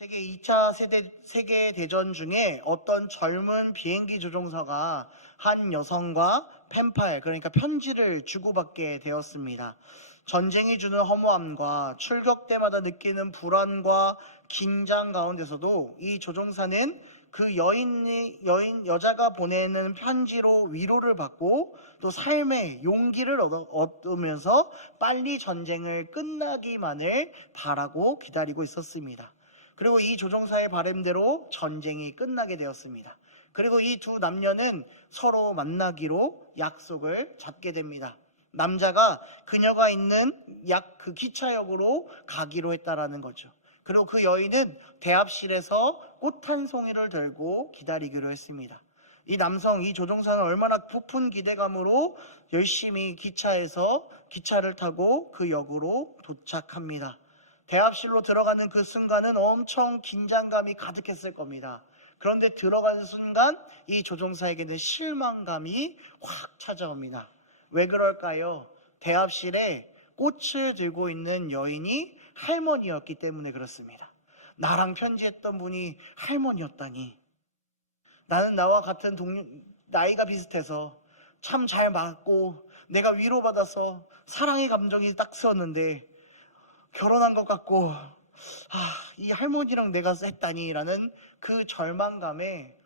세계 2차 세계대전 중에 어떤 젊은 비행기 조종사가 한 여성과 펜팔, 그러니까 편지를 주고받게 되었습니다. 전쟁이 주는 허무함과 출격 때마다 느끼는 불안과 긴장 가운데서도 이 조종사는 그 여자가 보내는 편지로 위로를 받고 또 삶의 용기를 얻으면서 빨리 전쟁을 끝나기만을 바라고 기다리고 있었습니다. 그리고 이 조종사의 바람대로 전쟁이 끝나게 되었습니다. 그리고 이 두 남녀는 서로 만나기로 약속을 잡게 됩니다. 남자가 그녀가 있는 그 기차역으로 가기로 했다라는 거죠. 그리고 그 여인은 대합실에서 꽃 한 송이를 들고 기다리기로 했습니다. 이 조종사는 얼마나 부푼 기대감으로 열심히 기차를 타고 그 역으로 도착합니다. 대합실로 들어가는 그 순간은 엄청 긴장감이 가득했을 겁니다. 그런데 들어가는 순간 이 조종사에게는 실망감이 확 찾아옵니다. 왜 그럴까요? 대합실에 꽃을 들고 있는 여인이 할머니였기 때문에 그렇습니다. 나랑 편지했던 분이 할머니였다니. 나는 나와 같은 나이가 비슷해서 참 잘 맞고 내가 위로받아서 사랑의 감정이 딱 쓰였는데 결혼한 것 같고 이 할머니랑 내가 했다니 라는 그 절망감에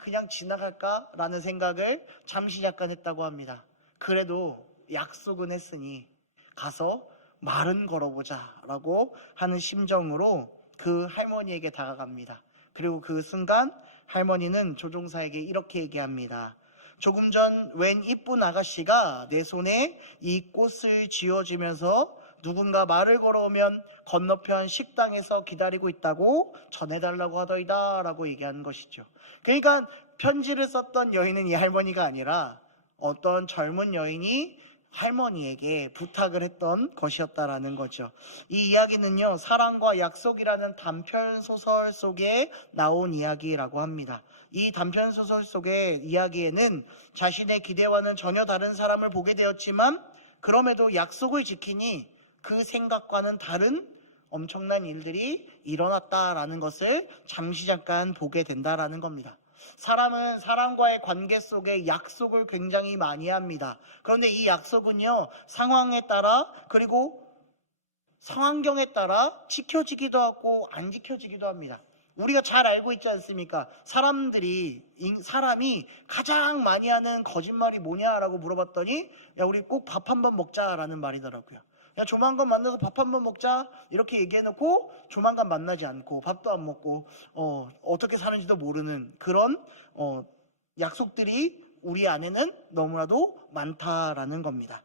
그냥 지나갈까? 라는 생각을 잠시 잠깐 했다고 합니다. 그래도 약속은 했으니 가서 말은 걸어보자 라고 하는 심정으로 그 할머니에게 다가갑니다. 그리고 그 순간 할머니는 조종사에게 이렇게 얘기합니다. 조금 전 웬 이쁜 아가씨가 내 손에 이 꽃을 쥐어주면서 누군가 말을 걸어오면 건너편 식당에서 기다리고 있다고 전해달라고 하더이다 라고 얘기하는 것이죠. 그러니까 편지를 썼던 여인은 이 할머니가 아니라 어떤 젊은 여인이 할머니에게 부탁을 했던 것이었다라는 거죠. 이 이야기는요, 사랑과 약속이라는 단편소설 속에 나온 이야기라고 합니다. 이 단편소설 속의 이야기에는 자신의 기대와는 전혀 다른 사람을 보게 되었지만 그럼에도 약속을 지키니 그 생각과는 다른 엄청난 일들이 일어났다라는 것을 잠시 잠깐 보게 된다라는 겁니다. 사람은 사람과의 관계 속에 약속을 굉장히 많이 합니다. 그런데 이 약속은요, 상황에 따라 그리고 상황경에 따라 지켜지기도 하고 안 지켜지기도 합니다. 우리가 잘 알고 있지 않습니까? 사람이 가장 많이 하는 거짓말이 뭐냐라고 물어봤더니 야, 우리 꼭 밥 한번 먹자라는 말이더라고요. 야, 조만간 만나서 밥 한번 먹자 이렇게 얘기해놓고 조만간 만나지 않고 밥도 안 먹고 어떻게 사는지도 모르는 그런 약속들이 우리 안에는 너무나도 많다라는 겁니다.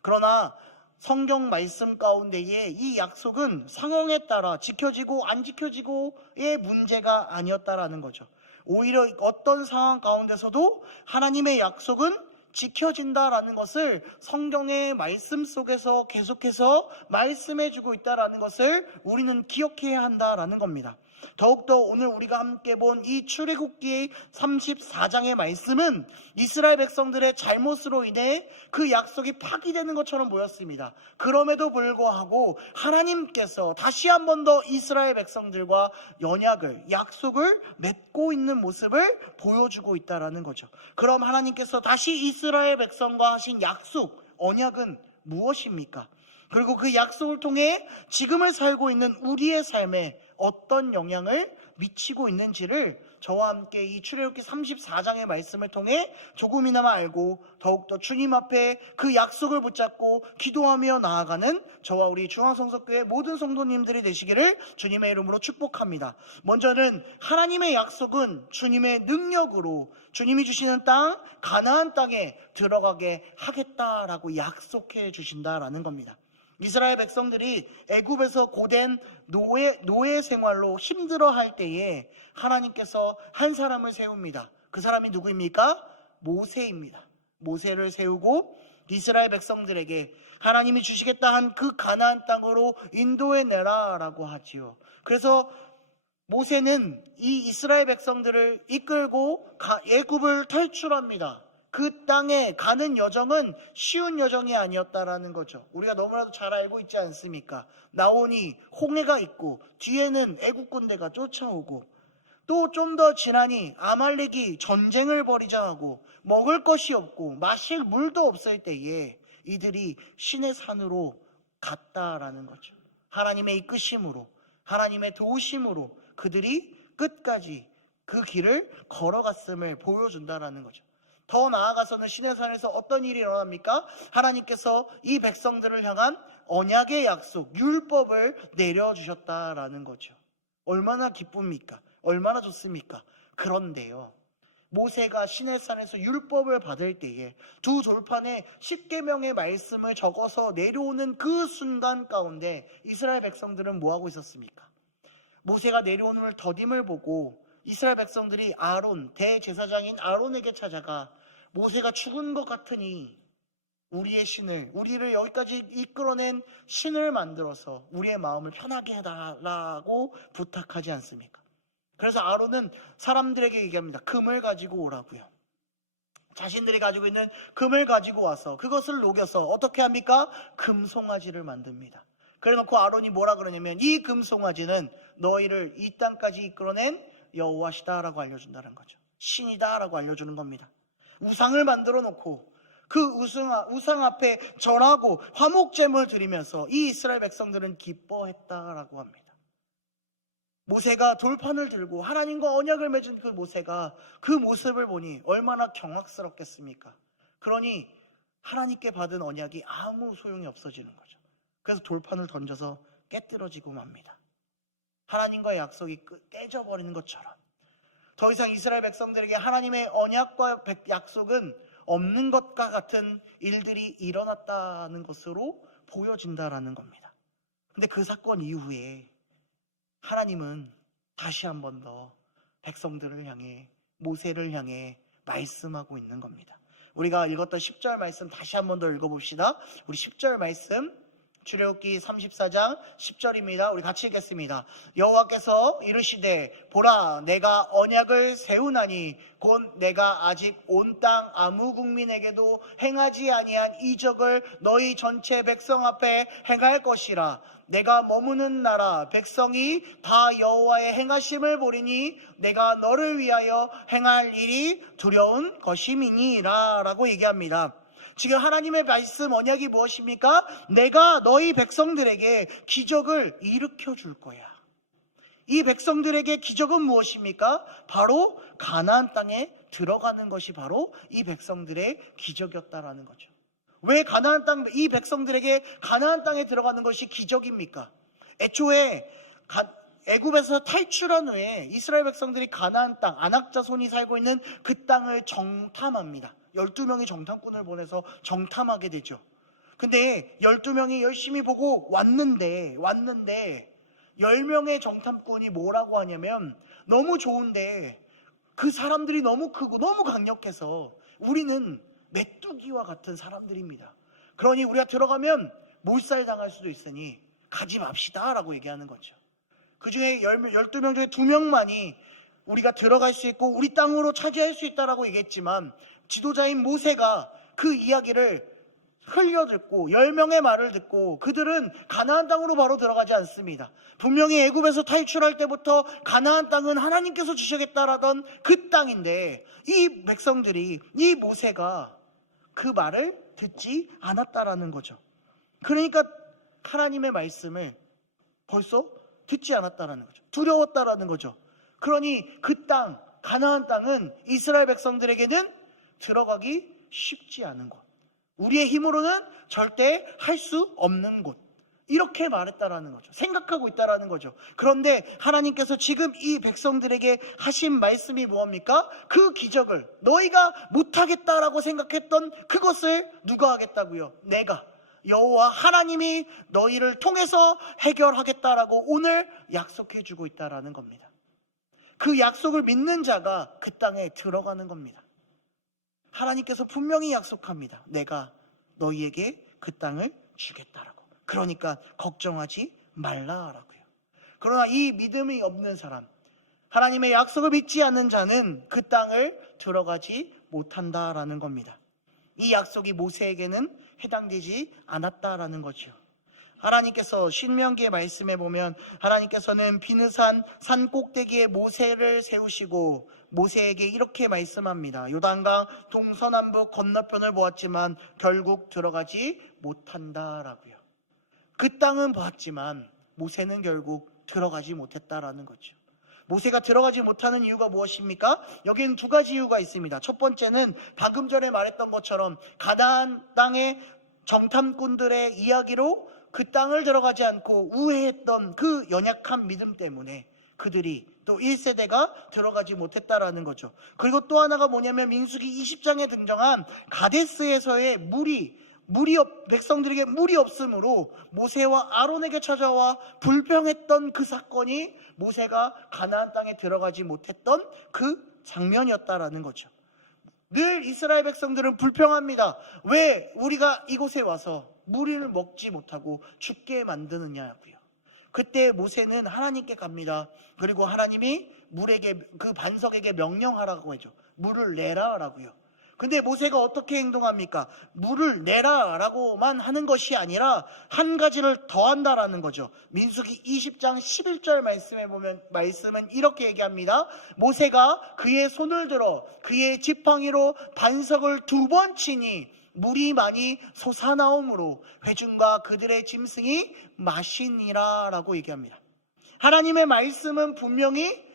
그러나 성경 말씀 가운데에 이 약속은 상황에 따라 지켜지고 안 지켜지고의 문제가 아니었다라는 거죠. 오히려 어떤 상황 가운데서도 하나님의 약속은 지켜진다라는 것을 성경의 말씀 속에서 계속해서 말씀해주고 있다라는 것을 우리는 기억해야 한다라는 겁니다. 더욱더 오늘 우리가 함께 본 이 출애굽기 34장의 말씀은 이스라엘 백성들의 잘못으로 인해 그 약속이 파기되는 것처럼 보였습니다. 그럼에도 불구하고 하나님께서 다시 한 번 더 이스라엘 백성들과 약속을 맺고 있는 모습을 보여주고 있다는 거죠. 그럼 하나님께서 다시 이스라엘 백성과 하신 약속, 언약은 무엇입니까? 그리고 그 약속을 통해 지금을 살고 있는 우리의 삶에 어떤 영향을 미치고 있는지를 저와 함께 이 출애굽기 34장의 말씀을 통해 조금이나마 알고 더욱더 주님 앞에 그 약속을 붙잡고 기도하며 나아가는 저와 우리 중앙성서교회 모든 성도님들이 되시기를 주님의 이름으로 축복합니다. 먼저는 하나님의 약속은 주님의 능력으로 주님이 주시는 땅, 가나안 땅에 들어가게 하겠다라고 약속해 주신다라는 겁니다. 이스라엘 백성들이 애굽에서 고된 노예 생활로 힘들어할 때에 하나님께서 한 사람을 세웁니다. 그 사람이 누구입니까? 모세입니다. 모세를 세우고 이스라엘 백성들에게 하나님이 주시겠다 한 그 가나안 땅으로 인도해내라 라고 하지요. 그래서 모세는 이 이스라엘 백성들을 이끌고 애굽을 탈출합니다. 그 땅에 가는 여정은 쉬운 여정이 아니었다라는 거죠. 우리가 너무나도 잘 알고 있지 않습니까? 나오니 홍해가 있고 뒤에는 애국 군대가 쫓아오고 또 좀 더 지나니 아말렉이 전쟁을 벌이자 하고 먹을 것이 없고 마실 물도 없을 때에 이들이 신의 산으로 갔다라는 거죠. 하나님의 이끄심으로, 하나님의 도우심으로 그들이 끝까지 그 길을 걸어갔음을 보여준다라는 거죠. 더 나아가서는 신의 산에서 어떤 일이 일어납니까? 하나님께서 이 백성들을 향한 언약의 약속, 율법을 내려주셨다라는 거죠. 얼마나 기쁩니까? 얼마나 좋습니까? 그런데요, 모세가 시내산에서 율법을 받을 때에 두 돌판에 십계명의 말씀을 적어서 내려오는 그 순간 가운데 이스라엘 백성들은 뭐하고 있었습니까? 모세가 내려오는 더딤을 보고 이스라엘 백성들이 아론, 대제사장인 아론에게 찾아가 모세가 죽은 것 같으니 우리의 신을, 우리를 여기까지 이끌어낸 신을 만들어서 우리의 마음을 편하게 해달라고 부탁하지 않습니까? 그래서 아론은 사람들에게 얘기합니다. 금을 가지고 오라고요. 자신들이 가지고 있는 금을 가지고 와서 그것을 녹여서 어떻게 합니까? 금송아지를 만듭니다. 그래놓고 아론이 뭐라 그러냐면 이 금송아지는 너희를 이 땅까지 이끌어낸 여호와시다라고 알려준다는 거죠. 신이다라고 알려주는 겁니다. 우상을 만들어 놓고 그 우상 앞에 절하고 화목제물 드리면서 이 이스라엘 백성들은 기뻐했다라고 합니다. 모세가 돌판을 들고 하나님과 언약을 맺은 그 모세가 그 모습을 보니 얼마나 경악스럽겠습니까? 그러니 하나님께 받은 언약이 아무 소용이 없어지는 거죠. 그래서 돌판을 던져서 깨뜨려지고 맙니다. 하나님과의 약속이 깨져버리는 것처럼 더 이상 이스라엘 백성들에게 하나님의 언약과 약속은 없는 것과 같은 일들이 일어났다는 것으로 보여진다라는 겁니다. 근데 그 사건 이후에 하나님은 다시 한 번 더 백성들을 향해, 모세를 향해 말씀하고 있는 겁니다. 우리가 읽었던 10절 말씀 다시 한 번 더 읽어봅시다. 우리 10절 말씀 출애굽기 34장 10절입니다. 우리 같이 읽겠습니다. 여호와께서 이르시되 보라 내가 언약을 세우나니 곧 내가 아직 온 땅 아무 국민에게도 행하지 아니한 이적을 너희 전체 백성 앞에 행할 것이라. 내가 머무는 나라 백성이 다 여호와의 행하심을 보리니 내가 너를 위하여 행할 일이 두려운 것임이니라 라고 얘기합니다. 지금 하나님의 말씀 언약이 무엇입니까? 내가 너희 백성들에게 기적을 일으켜 줄 거야. 이 백성들에게 기적은 무엇입니까? 바로 가나안 땅에 들어가는 것이 바로 이 백성들의 기적이었다라는 거죠. 왜 가나안 땅, 이 백성들에게 가나안 땅에 들어가는 것이 기적입니까? 애초에 애굽에서 탈출한 후에 이스라엘 백성들이 가나안 땅, 아낙 자손이 살고 있는 그 땅을 정탐합니다. 12명의 정탐꾼을 보내서 정탐하게 되죠. 근데 12명이 열심히 보고 왔는데 10명의 정탐꾼이 뭐라고 하냐면 너무 좋은데 그 사람들이 너무 크고 너무 강력해서 우리는 메뚜기와 같은 사람들입니다. 그러니 우리가 들어가면 몰살당할 수도 있으니 가지 맙시다 라고 얘기하는 거죠. 그 중에 12명 중에 2명만이 우리가 들어갈 수 있고 우리 땅으로 차지할 수 있다라고 얘기했지만 지도자인 모세가 그 이야기를 흘려듣고 10명의 말을 듣고 그들은 가나안 땅으로 바로 들어가지 않습니다. 분명히 애굽에서 탈출할 때부터 가나안 땅은 하나님께서 주시겠다라던 그 땅인데 이 백성들이, 이 모세가 그 말을 듣지 않았다라는 거죠. 그러니까 하나님의 말씀을 벌써 듣지 않았다라는 거죠. 두려웠다라는 거죠. 그러니 그 땅, 가나안 땅은 이스라엘 백성들에게는 들어가기 쉽지 않은 곳, 우리의 힘으로는 절대 할 수 없는 곳, 이렇게 말했다라는 거죠. 생각하고 있다라는 거죠. 그런데 하나님께서 지금 이 백성들에게 하신 말씀이 무엇입니까? 그 기적을 너희가 못하겠다라고 생각했던 그것을 누가 하겠다고요? 내가, 여호와 하나님이 너희를 통해서 해결하겠다라고 오늘 약속해주고 있다라는 겁니다. 그 약속을 믿는 자가 그 땅에 들어가는 겁니다. 하나님께서 분명히 약속합니다. 내가 너희에게 그 땅을 주겠다라고. 그러니까 걱정하지 말라라고요. 그러나 이 믿음이 없는 사람, 하나님의 약속을 믿지 않는 자는 그 땅을 들어가지 못한다라는 겁니다. 이 약속이 모세에게는 해당되지 않았다라는 거죠. 하나님께서 신명기의 말씀에 보면 하나님께서는 비느산 산 꼭대기에 모세를 세우시고 모세에게 이렇게 말씀합니다. 요단강 동서남북 건너편을 보았지만 결국 들어가지 못한다라고요. 그 땅은 보았지만 모세는 결국 들어가지 못했다라는 거죠. 모세가 들어가지 못하는 이유가 무엇입니까? 여기는 두 가지 이유가 있습니다. 첫 번째는 방금 전에 말했던 것처럼 가나안 땅의 정탐꾼들의 이야기로 그 땅을 들어가지 않고 우회했던 그 연약한 믿음 때문에 그들이 또 1세대가 들어가지 못했다라는 거죠. 그리고 또 하나가 뭐냐면 민수기 20장에 등장한 가데스에서의 백성들에게 물이 없으므로 모세와 아론에게 찾아와 불평했던 그 사건이 모세가 가나안 땅에 들어가지 못했던 그 장면이었다라는 거죠. 늘 이스라엘 백성들은 불평합니다. 왜 우리가 이곳에 와서 물을 먹지 못하고 죽게 만드느냐고요. 그때 모세는 하나님께 갑니다. 그리고 하나님이 그 반석에게 명령하라고 하죠. 물을 내라라고요. 근데 모세가 어떻게 행동합니까? 물을 내라라고만 하는 것이 아니라 한 가지를 더 한다라는 거죠. 민수기 20장 11절 말씀에 보면 말씀은 이렇게 얘기합니다. 모세가 그의 손을 들어 그의 지팡이로 반석을 2번 치니 물이 많이 솟아나오므로 회중과 그들의 짐승이 마시니라 라고 얘기합니다. 하나님의 말씀은 분명히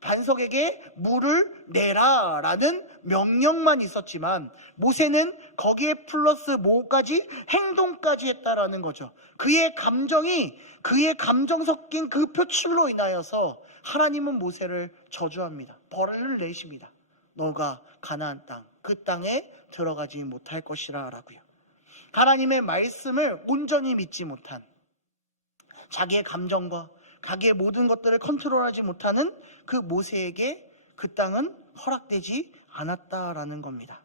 반석에게 물을 내라라는 명령만 있었지만 모세는 거기에 플러스 뭐까지 행동까지 했다라는 거죠. 그의 감정 섞인 그 표출로 인하여서 하나님은 모세를 저주합니다. 벌을 내십니다. 너가 가나안 땅, 그 땅에 들어가지 못할 것이라 라고요. 하나님의 말씀을 온전히 믿지 못한, 자기의 감정과 자기의 모든 것들을 컨트롤하지 못하는 그 모세에게 그 땅은 허락되지 않았다라는 겁니다.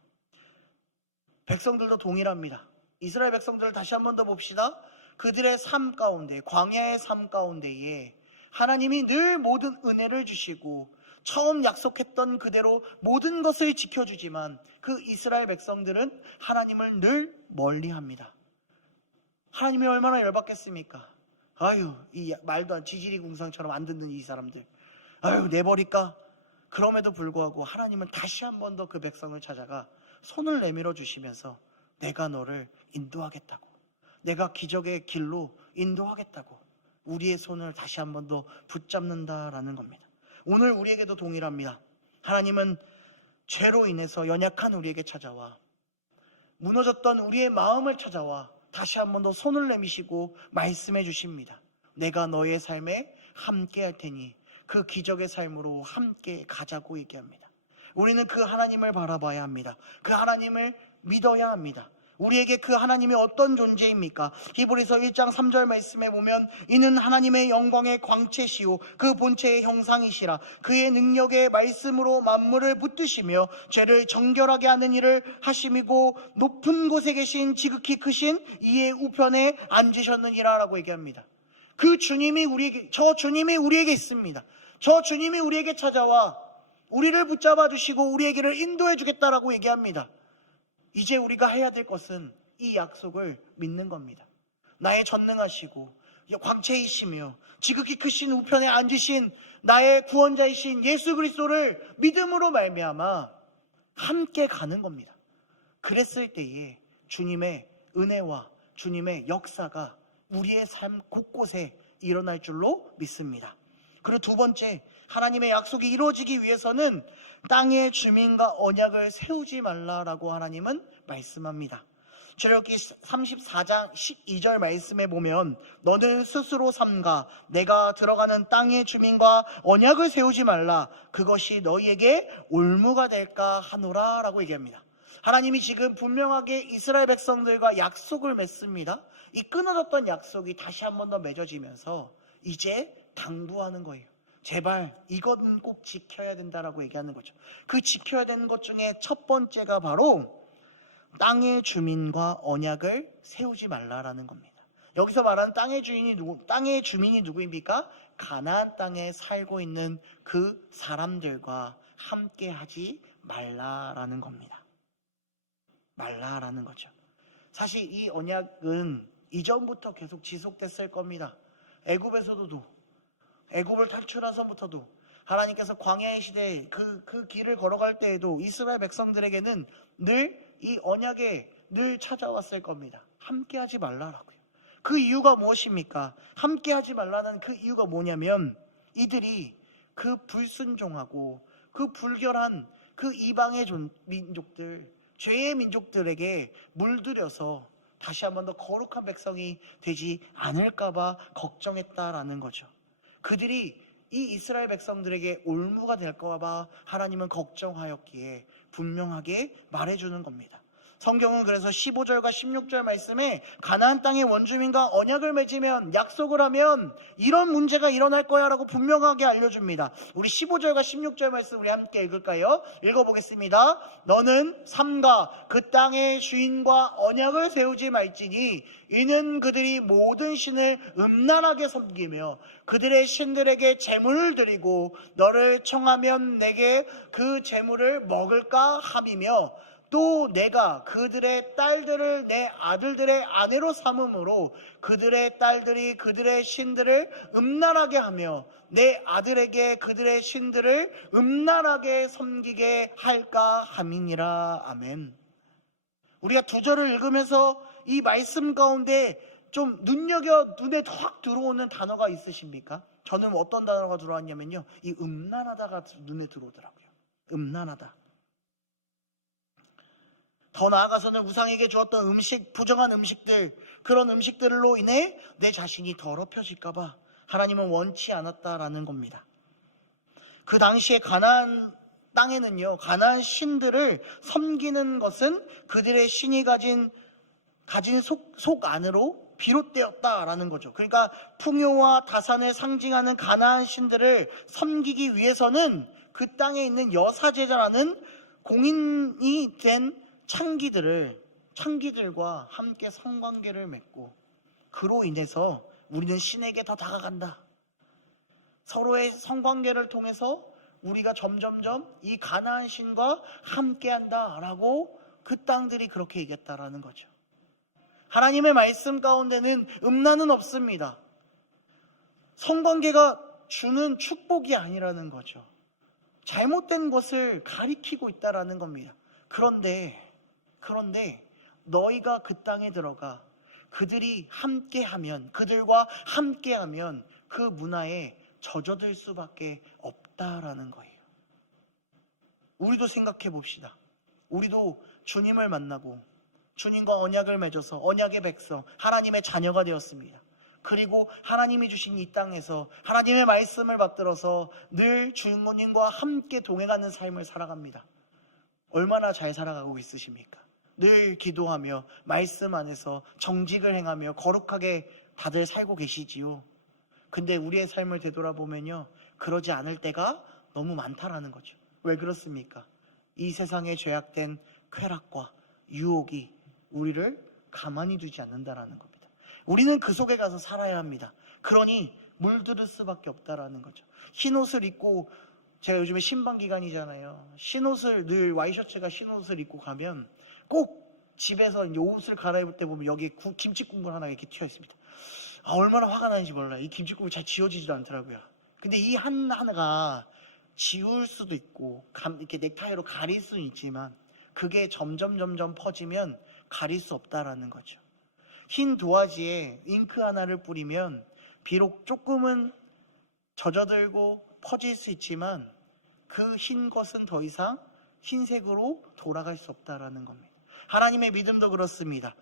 백성들도 동일합니다. 이스라엘 백성들을 다시 한 번 더 봅시다. 그들의 삶 가운데, 광야의 삶 가운데에 하나님이 늘 모든 은혜를 주시고 처음 약속했던 그대로 모든 것을 지켜주지만 그 이스라엘 백성들은 하나님을 늘 멀리합니다. 하나님이 얼마나 열받겠습니까? 아유, 이 말도 안 지지리 궁상처럼 안 듣는 이 사람들, 아유, 내버릴까? 그럼에도 불구하고 하나님은 다시 한 번 더 그 백성을 찾아가 손을 내밀어 주시면서 내가 너를 인도하겠다고, 내가 기적의 길로 인도하겠다고 우리의 손을 다시 한 번 더 붙잡는다라는 겁니다. 오늘 우리에게도 동일합니다. 하나님은 죄로 인해서 연약한 우리에게 찾아와 무너졌던 우리의 마음을 찾아와 다시 한 번 더 손을 내미시고 말씀해 주십니다. 내가 너의 삶에 함께 할 테니 그 기적의 삶으로 함께 가자고 얘기합니다. 우리는 그 하나님을 바라봐야 합니다. 그 하나님을 믿어야 합니다. 우리에게 그 하나님이 어떤 존재입니까? 히브리서 1장 3절 말씀에 보면 이는 하나님의 영광의 광채시요 그 본체의 형상이시라 그의 능력의 말씀으로 만물을 붙드시며 죄를 정결하게 하는 일을 하심이고 높은 곳에 계신 지극히 크신 이의 우편에 앉으셨느니라 라고 얘기합니다. 그 주님이 저 주님이 우리에게 있습니다. 저 주님이 우리에게 찾아와 우리를 붙잡아 주시고 우리에게를 인도해 주겠다라고 얘기합니다. 이제 우리가 해야 될 것은 이 약속을 믿는 겁니다. 나의 전능하시고 광채이시며 지극히 크신 우편에 앉으신 나의 구원자이신 예수 그리스도를 믿음으로 말미암아 함께 가는 겁니다. 그랬을 때에 주님의 은혜와 주님의 역사가 우리의 삶 곳곳에 일어날 줄로 믿습니다. 그리고 두 번째, 하나님의 약속이 이루어지기 위해서는 땅의 주민과 언약을 세우지 말라라고 하나님은 말씀합니다. 출애굽기 34장 12절 말씀에 보면 너는 스스로 삼가 내가 들어가는 땅의 주민과 언약을 세우지 말라 그것이 너희에게 올무가 될까 하노라 라고 얘기합니다. 하나님이 지금 분명하게 이스라엘 백성들과 약속을 맺습니다. 이 끊어졌던 약속이 다시 한 번 더 맺어지면서 이제 당부하는 거예요. 제발 이것은 꼭 지켜야 된다라고 얘기하는 거죠. 그 지켜야 되는 것 중에 첫 번째가 바로 땅의 주민과 언약을 세우지 말라라는 겁니다. 여기서 말하는 땅의 주민이 누구입니까? 가나안 땅에 살고 있는 그 사람들과 함께 하지 말라라는 겁니다. 말라라는 거죠. 사실 이 언약은 이전부터 계속 지속됐을 겁니다. 애굽에서도, 애굽을 탈출하서부터도, 하나님께서 광야의 시대에 그 길을 걸어갈 때에도 이스라엘 백성들에게는 늘 이 언약에 늘 찾아왔을 겁니다. 함께하지 말라라고요. 그 이유가 무엇입니까? 함께하지 말라는 그 이유가 뭐냐면, 이들이 그 불순종하고 그 불결한 그 이방의 민족들, 죄의 민족들에게 물들여서 다시 한 번 더 거룩한 백성이 되지 않을까봐 걱정했다라는 거죠. 그들이 이 이스라엘 백성들에게 올무가 될까봐 하나님은 걱정하였기에 분명하게 말해주는 겁니다. 성경은 그래서 15절과 16절 말씀에 가나안 땅의 원주민과 언약을 맺으면, 약속을 하면 이런 문제가 일어날 거야 라고 분명하게 알려줍니다. 우리 15절과 16절 말씀 우리 함께 읽을까요? 읽어보겠습니다. 너는 삼가 그 땅의 주인과 언약을 세우지 말지니 이는 그들이 모든 신을 음란하게 섬기며 그들의 신들에게 제물을 드리고 너를 청하면 내게 그 제물을 먹을까 함이며, 또 내가 그들의 딸들을 내 아들들의 아내로 삼음으로 그들의 딸들이 그들의 신들을 음란하게 하며 내 아들에게 그들의 신들을 음란하게 섬기게 할까 함이니라. 아멘. 우리가 두 절을 읽으면서 이 말씀 가운데 좀 눈에 확 들어오는 단어가 있으십니까? 저는 어떤 단어가 들어왔냐면요, 이 음란하다가 눈에 들어오더라고요. 음란하다. 더 나아가서는 우상에게 주었던 음식, 부정한 음식들, 그런 음식들로 인해 내 자신이 더럽혀질까봐 하나님은 원치 않았다라는 겁니다. 그 당시에 가나안 땅에는요, 가나안 신들을 섬기는 것은 그들의 신이 가진 속 안으로 비롯되었다라는 거죠. 그러니까 풍요와 다산을 상징하는 가나안 신들을 섬기기 위해서는 그 땅에 있는 여사제자라는 공인이 된 창기들과 함께 성관계를 맺고, 그로 인해서 우리는 신에게 더 다가간다. 서로의 성관계를 통해서 우리가 점점점 이 가나안 신과 함께한다라고 그 땅들이 그렇게 얘기했다라는 거죠. 하나님의 말씀 가운데는 음란은 없습니다. 성관계가 주는 축복이 아니라는 거죠. 잘못된 것을 가리키고 있다라는 겁니다. 그런데 너희가 그 땅에 들어가 그들과 함께하면 그 문화에 젖어들 수밖에 없다라는 거예요. 우리도 생각해 봅시다. 우리도 주님을 만나고 주님과 언약을 맺어서 언약의 백성, 하나님의 자녀가 되었습니다. 그리고 하나님이 주신 이 땅에서 하나님의 말씀을 받들어서 늘 주님과 함께 동행하는 삶을 살아갑니다. 얼마나 잘 살아가고 있으십니까? 늘 기도하며 말씀 안에서 정직을 행하며 거룩하게 다들 살고 계시지요. 근데 우리의 삶을 되돌아보면요, 그러지 않을 때가 너무 많다라는 거죠. 왜 그렇습니까? 이 세상에 죄악된 쾌락과 유혹이 우리를 가만히 두지 않는다라는 겁니다. 우리는 그 속에 가서 살아야 합니다. 그러니 물들을 수밖에 없다라는 거죠. 흰 옷을 입고, 제가 요즘에 신방 기간이잖아요. 흰옷을 늘 와이셔츠가 흰옷을 입고 가면 꼭 집에서 이제 옷을 갈아입을 때 보면 여기에 김치 국물 하나 이렇게 튀어 있습니다. 얼마나 화가 나는지 몰라요. 이 김치 국물 잘 지워지지도 않더라고요. 근데 이 하나가 지울 수도 있고 이렇게 넥타이로 가릴 수는 있지만 그게 점점 퍼지면 가릴 수 없다라는 거죠. 흰 도화지에 잉크 하나를 뿌리면 비록 조금은 젖어들고 퍼질 수 있지만 그 흰 것은 더 이상 흰색으로 돌아갈 수 없다라는 겁니다. 하나님의 믿음도 그렇습니다.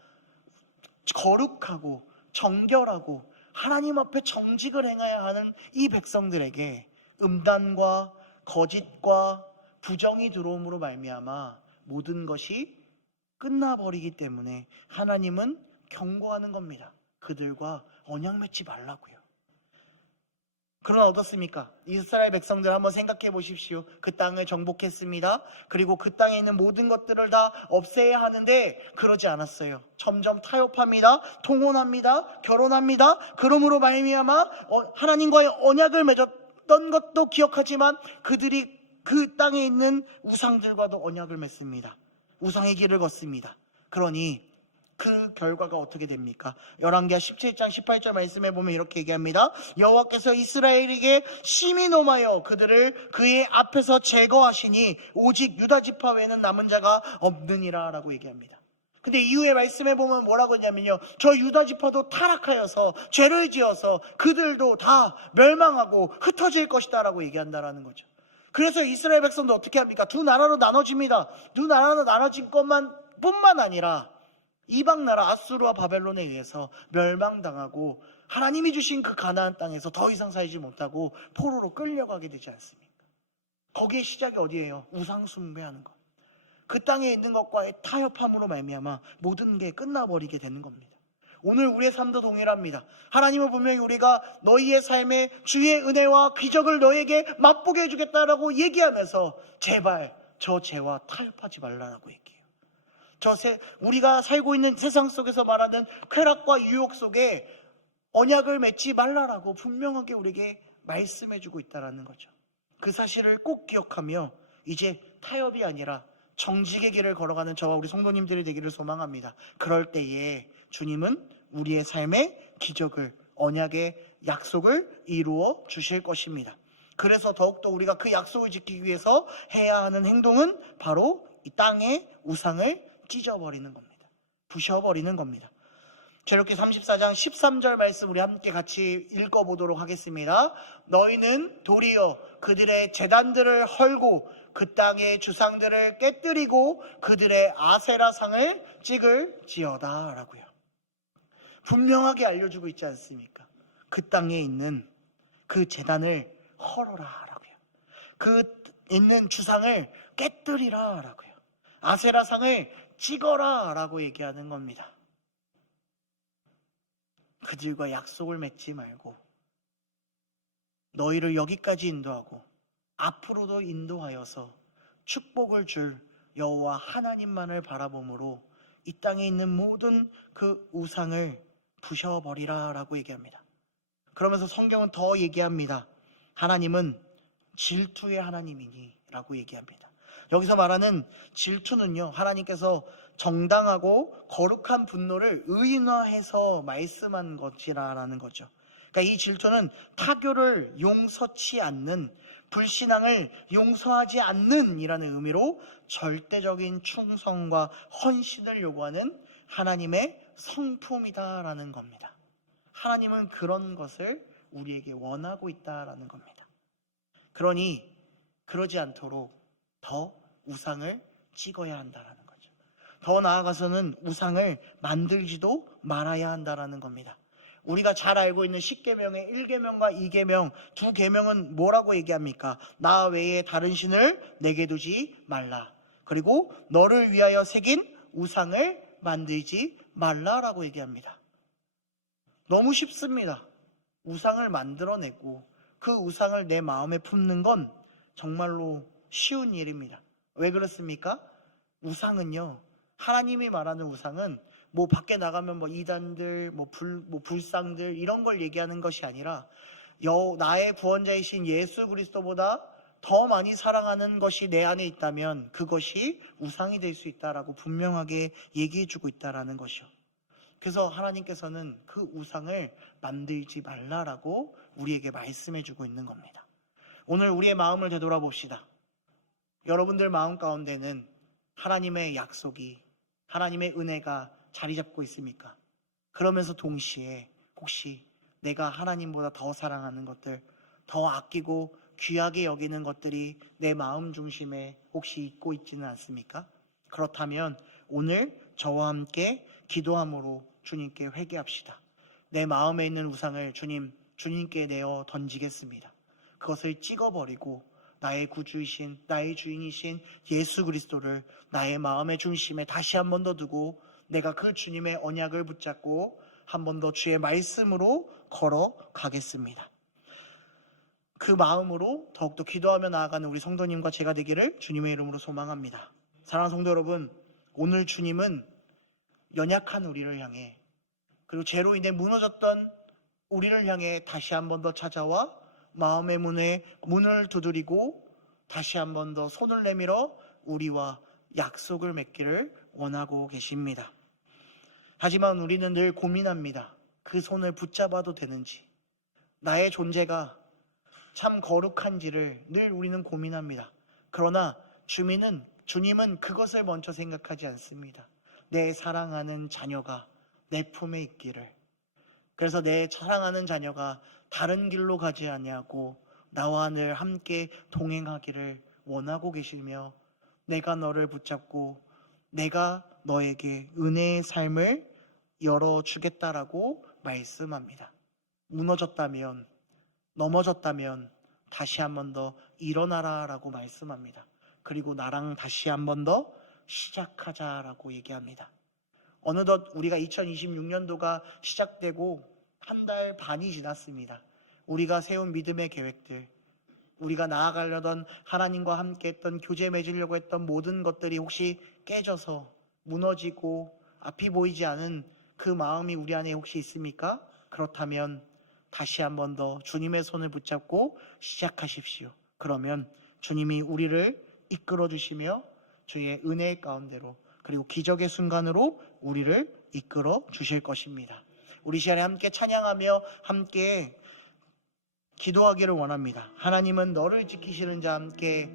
거룩하고 정결하고 하나님 앞에 정직을 행해야 하는 이 백성들에게 음란과 거짓과 부정이 들어옴으로 말미암아 모든 것이 끝나버리기 때문에 하나님은 경고하는 겁니다. 그들과 언약 맺지 말라고요. 그러나 어떻습니까? 이스라엘 백성들 한번 생각해 보십시오. 그 땅을 정복했습니다. 그리고 그 땅에 있는 모든 것들을 다 없애야 하는데 그러지 않았어요. 점점 타협합니다. 통혼합니다. 결혼합니다. 그러므로 말미암아 하나님과의 언약을 맺었던 것도 기억하지만 그들이 그 땅에 있는 우상들과도 언약을 맺습니다. 우상의 길을 걷습니다. 그러니 그 결과가 어떻게 됩니까? 열왕기하 17장 18절 말씀에 보면 이렇게 얘기합니다. 여호와께서 이스라엘에게 심히 노하여 그들을 그의 앞에서 제거하시니 오직 유다 지파 외에는 남은 자가 없느니라 라고 얘기합니다. 근데 이후에 말씀에 보면 뭐라고 했냐면요, 저 유다 지파도 타락하여서 죄를 지어서 그들도 다 멸망하고 흩어질 것이다 라고 얘기한다라는 거죠. 그래서 이스라엘 백성도 어떻게 합니까? 두 나라로 나눠집니다. 두 나라로 나눠진 뿐만 아니라 이방 나라 아수르와 바벨론에 의해서 멸망당하고 하나님이 주신 그 가나안 땅에서 더 이상 살지 못하고 포로로 끌려가게 되지 않습니까? 거기에 시작이 어디예요? 우상 숭배하는 것. 그 땅에 있는 것과의 타협함으로 말미암아 모든 게 끝나버리게 되는 겁니다. 오늘 우리의 삶도 동일합니다. 하나님은 분명히 우리가 너희의 삶에 주의 은혜와 기적을 너에게 맛보게 해주겠다라고 얘기하면서 제발 저 죄와 타협하지 말라라고 얘기해요. 우리가 살고 있는 세상 속에서 말하는 쾌락과 유혹 속에 언약을 맺지 말라라고 분명하게 우리에게 말씀해주고 있다는 거죠. 그 사실을 꼭 기억하며 이제 타협이 아니라 정직의 길을 걸어가는 저와 우리 성도님들이 되기를 소망합니다. 그럴 때에 주님은 우리의 삶에 기적을, 언약의 약속을 이루어 주실 것입니다. 그래서 더욱더 우리가 그 약속을 지키기 위해서 해야 하는 행동은 바로 이 땅의 우상을 찢어버리는 겁니다. 부셔버리는 겁니다. 출애굽기 34장 13절 말씀 우리 함께 같이 읽어보도록 하겠습니다. 너희는 도리어 그들의 제단들을 헐고 그 땅의 주상들을 깨뜨리고 그들의 아세라상을 찍을지어다 라고요. 분명하게 알려주고 있지 않습니까? 그 땅에 있는 그 제단을 헐어라 라고요. 그 있는 주상을 깨뜨리라 라고요. 아세라상을 찍어라 라고 얘기하는 겁니다. 그들과 약속을 맺지 말고 너희를 여기까지 인도하고 앞으로도 인도하여서 축복을 줄 여호와 하나님만을 바라봄으로 이 땅에 있는 모든 그 우상을 부셔버리라 라고 얘기합니다. 그러면서 성경은 더 얘기합니다. 하나님은 질투의 하나님이니 라고 얘기합니다. 여기서 말하는 질투는요, 하나님께서 정당하고 거룩한 분노를 의인화해서 말씀한 것이라는 거죠. 그러니까 이 질투는 타교를 용서치 않는, 불신앙을 용서하지 않는 이라는 의미로 절대적인 충성과 헌신을 요구하는 하나님의 성품이다라는 겁니다. 하나님은 그런 것을 우리에게 원하고 있다라는 겁니다. 그러니 그러지 않도록 더 우상을 찍어야 한다라는 거죠. 더 나아가서는 우상을 만들지도 말아야 한다라는 겁니다. 우리가 잘 알고 있는 10계명의 1계명과 2계명, 2계명은 뭐라고 얘기합니까? 나 외에 다른 신을 내게 두지 말라. 그리고 너를 위하여 새긴 우상을 만들지 말라라고 얘기합니다. 너무 쉽습니다. 우상을 만들어내고 그 우상을 내 마음에 품는 건 정말로 쉬운 일입니다. 왜 그렇습니까? 우상은요, 하나님이 말하는 우상은 뭐 밖에 나가면 뭐 이단들, 불상들 이런 걸 얘기하는 것이 아니라 나의 구원자이신 예수 그리스도보다 더 많이 사랑하는 것이 내 안에 있다면 그것이 우상이 될 수 있다라고 분명하게 얘기해주고 있다라는 것이요. 그래서 하나님께서는 그 우상을 만들지 말라라고 우리에게 말씀해주고 있는 겁니다. 오늘 우리의 마음을 되돌아봅시다. 여러분들 마음 가운데는 하나님의 약속이, 하나님의 은혜가 자리 잡고 있습니까? 그러면서 동시에 혹시 내가 하나님보다 더 사랑하는 것들, 더 아끼고 귀하게 여기는 것들이 내 마음 중심에 혹시 있고 있지는 않습니까? 그렇다면 오늘 저와 함께 기도함으로 주님께 회개합시다. 내 마음에 있는 우상을 주님께 내어 던지겠습니다. 그것을 찍어버리고 나의 구주이신, 나의 주인이신 예수 그리스도를 나의 마음의 중심에 다시 한 번 더 두고 내가 그 주님의 언약을 붙잡고 한 번 더 주의 말씀으로 걸어가겠습니다. 그 마음으로 더욱더 기도하며 나아가는 우리 성도님과 제가 되기를 주님의 이름으로 소망합니다. 사랑하는 성도 여러분, 오늘 주님은 연약한 우리를 향해, 그리고 죄로 인해 무너졌던 우리를 향해 다시 한 번 더 찾아와 마음의 문을 두드리고 다시 한 번 더 손을 내밀어 우리와 약속을 맺기를 원하고 계십니다. 하지만 우리는 늘 고민합니다. 그 손을 붙잡아도 되는지, 나의 존재가 참 거룩한지를 늘 우리는 고민합니다. 그러나 주님은 그것을 먼저 생각하지 않습니다. 내 사랑하는 자녀가 내 품에 있기를, 그래서 내 사랑하는 자녀가 다른 길로 가지 아니하고 나와 늘 함께 동행하기를 원하고 계시며, 내가 너를 붙잡고 내가 너에게 은혜의 삶을 열어주겠다라고 말씀합니다. 무너졌다면, 넘어졌다면 다시 한 번 더 일어나라 라고 말씀합니다. 그리고 나랑 다시 한 번 더 시작하자라고 얘기합니다. 어느덧 우리가 2026년도가 시작되고 한 달 반이 지났습니다. 우리가 세운 믿음의 계획들, 우리가 나아가려던 하나님과 함께 했던 교제 맺으려고 했던 모든 것들이 혹시 깨져서 무너지고 앞이 보이지 않은 그 마음이 우리 안에 혹시 있습니까? 그렇다면 다시 한 번 더 주님의 손을 붙잡고 시작하십시오. 그러면 주님이 우리를 이끌어 주시며 주의 은혜의 가운데로, 그리고 기적의 순간으로 우리를 이끌어 주실 것입니다. 우리 시간에 함께 찬양하며 함께 기도하기를 원합니다. 하나님은 너를 지키시는 자, 함께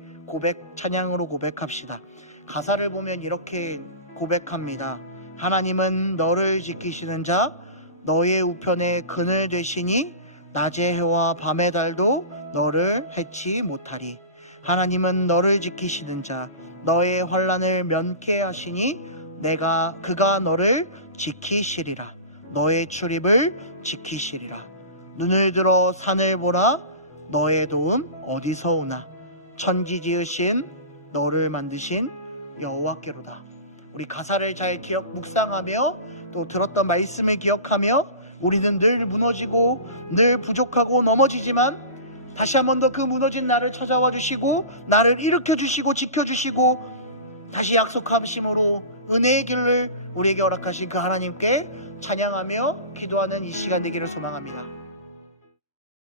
찬양으로 고백합시다. 가사를 보면 이렇게 고백합니다. 하나님은 너를 지키시는 자, 너의 우편에 그늘 되시니 낮의 해와 밤의 달도 너를 해치 못하리. 하나님은 너를 지키시는 자, 너의 환난을 면케하시니 그가 너를 지키시리라. 너의 출입을 지키시리라. 눈을 들어 산을 보라. 너의 도움 어디서 오나. 천지 지으신 너를 만드신 여호와께로다. 우리 가사를 잘 묵상하며 또 들었던 말씀을 기억하며, 우리는 늘 무너지고 늘 부족하고 넘어지지만 다시 한 번 더 그 무너진 나를 찾아와 주시고 나를 일으켜 주시고 지켜 주시고 다시 약속하심으로 은혜의 길을 우리에게 허락하신 그 하나님께 찬양하며 기도하는 이 시간 되기를 소망합니다.